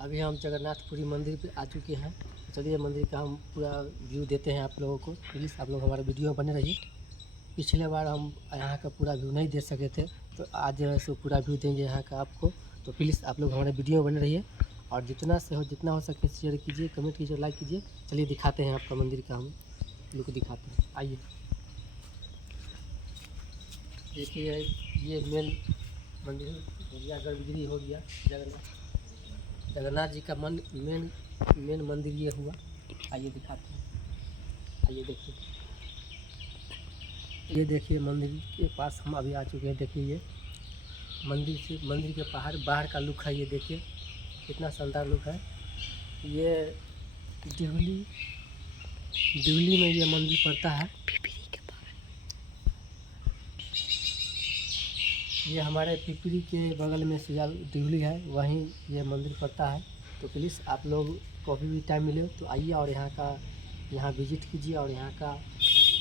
अभी हम जगन्नाथपुरी मंदिर पे आ चुके हैं। चलिए मंदिर का हम पूरा व्यू देते हैं आप लोगों को। प्लीज़ आप लोग हमारे वीडियो में बने रहिए। पिछले बार हम यहाँ का पूरा व्यू नहीं दे सके थे, तो आज जो है सो पूरा व्यू देंगे यहाँ का आपको। तो प्लीज़ आप लोग हमारे वीडियो में बने रहिए और जितना हो सके शेयर कीजिए, कमेंट कीजिए, लाइक कीजिए। चलिए दिखाते हैं आपका मंदिर का हम लुक दिखाते हैं, आइए। देखिए ये मेन मंदिर हो गया, गर्भगृह हो गया, जगन्नाथ जी का मेन मंदिर ये हुआ। आइए दिखाते हैं, आइए देखिए। ये देखिए मंदिर के पास हम अभी आ चुके हैं। देखिए ये मंदिर के बाहर का लुक है। ये देखिए कितना शानदार लुक है। ये दिवली में ये मंदिर पड़ता है। ये हमारे पिपरी के बगल में सियाल दिवली है, वहीं ये मंदिर पड़ता है। तो प्लीज़ आप लोग कभी भी टाइम मिले तो आइए और यहाँ विजिट कीजिए और यहाँ का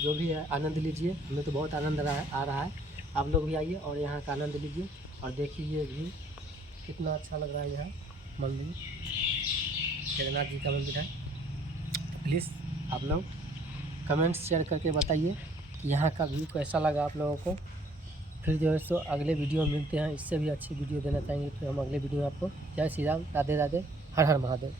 जो भी है आनंद लीजिए। हमें तो बहुत आनंद आ रहा है। आप लोग भी आइए और यहाँ का आनंद लीजिए और देखिए ये भी कितना अच्छा लग रहा है। यहाँ मंदिर जगन्नाथ जी का मंदिर है। तो प्लीज़ आप लोग कमेंट शेयर करके बताइए कि यहाँ का व्यू कैसा लगा आप लोगों को। फिर जो है सो अगले वीडियो में मिलते हैं। इससे भी अच्छी वीडियो देना चाहेंगे फिर हम अगले वीडियो में आपको। जय श्री राम, राधे राधे, हर हर महादेव।